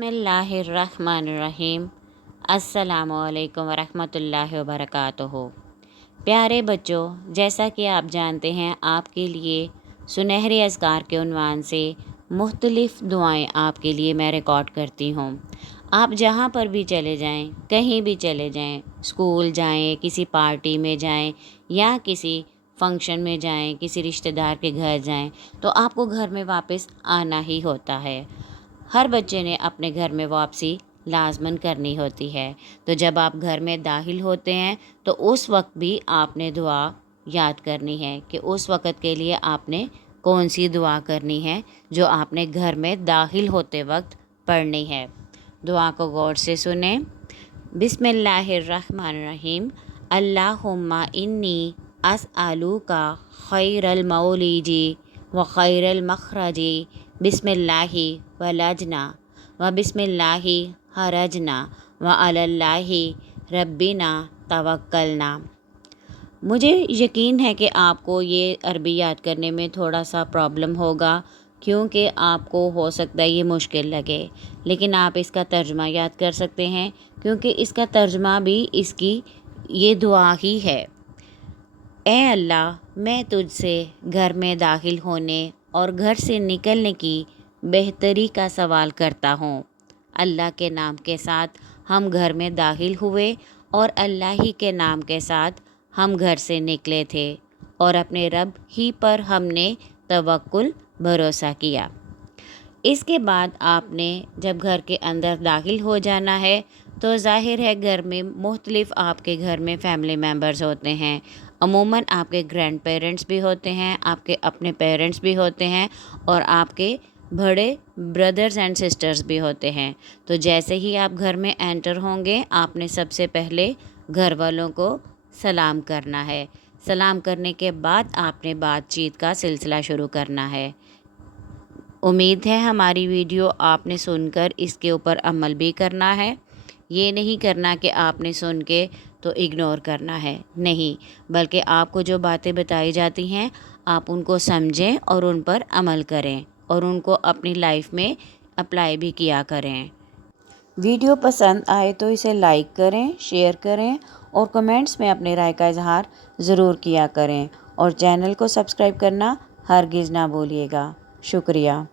बिस्मिल्लाहिर्रहमानिर्रहीम। अस्सलामुअलैकुम वरहमतुल्लाहि वबरकातुहू। प्यारे बच्चों, जैसा कि आप जानते हैं, आपके लिए सुनहरे अज़कार के उन्वान से मुख्तलिफ़ दुआएं आपके लिए मैं रिकॉर्ड करती हूँ। आप जहाँ पर भी चले जाएं, कहीं भी चले जाएं, स्कूल जाएं, किसी पार्टी में जाएं या किसी फंक्शन में जाएं, किसी रिश्तेदार के घर जाएं, तो आपको घर में वापस आना ही होता है। हर बच्चे ने अपने घर में वापसी लाजमन करनी होती है। तो जब आप घर में दाखिल होते हैं तो उस वक्त भी आपने दुआ याद करनी है कि उस वक्त के लिए आपने कौन सी दुआ करनी है जो आपने घर में दाखिल होते वक्त पढ़नी है। दुआ को गौर से सुने। बिस्मिल्लाहिर्रहमानिर्रहीम। अल्लाहुम्मा इन्नी अस्अलुका खैरल मौलिजी व खैरल मखरजी बिस्मिल्लाहि वलजना व बिस्मिल्लाहि हरजना व अलल्लाहि रब्बिना तवक्कलना। मुझे यकीन है कि आपको ये अरबी याद करने में थोड़ा सा प्रॉब्लम होगा, क्योंकि आपको हो सकता है ये मुश्किल लगे, लेकिन आप इसका तर्जुमा याद कर सकते हैं, क्योंकि इसका तर्जुमा भी इसकी ये दुआ ही है। ए अल्लाह, मैं तुझसे घर में दाखिल होने और घर से निकलने की बेहतरी का सवाल करता हूँ। अल्लाह के नाम के साथ हम घर में दाखिल हुए और अल्लाह ही के नाम के साथ हम घर से निकले थे और अपने रब ही पर हमने तवक्कुल भरोसा किया। इसके बाद आपने जब घर के अंदर दाखिल हो जाना है तो ज़ाहिर है घर में मुख्तलिफ़ आपके घर में फ़ैमिली मेम्बर्स होते हैं। अमूमन आपके ग्रैंड पेरेंट्स भी होते हैं, आपके अपने पेरेंट्स भी होते हैं और आपके बड़े ब्रदर्स एंड सिस्टर्स भी होते हैं। तो जैसे ही आप घर में एंटर होंगे, आपने सबसे पहले घर वालों को सलाम करना है। सलाम करने के बाद आपने बातचीत का सिलसिला शुरू करना है। उम्मीद है हमारी वीडियो आपने सुनकर इसके ऊपर अमल भी करना है। ये नहीं करना कि आपने सुन के तो इग्नोर करना है, नहीं, बल्कि आपको जो बातें बताई जाती हैं आप उनको समझें और उन पर अमल करें और उनको अपनी लाइफ में अप्लाई भी किया करें। वीडियो पसंद आए तो इसे लाइक करें, शेयर करें और कमेंट्स में अपने राय का इजहार ज़रूर किया करें और चैनल को सब्सक्राइब करना हरगिज़ ना भूलिएगा। शुक्रिया।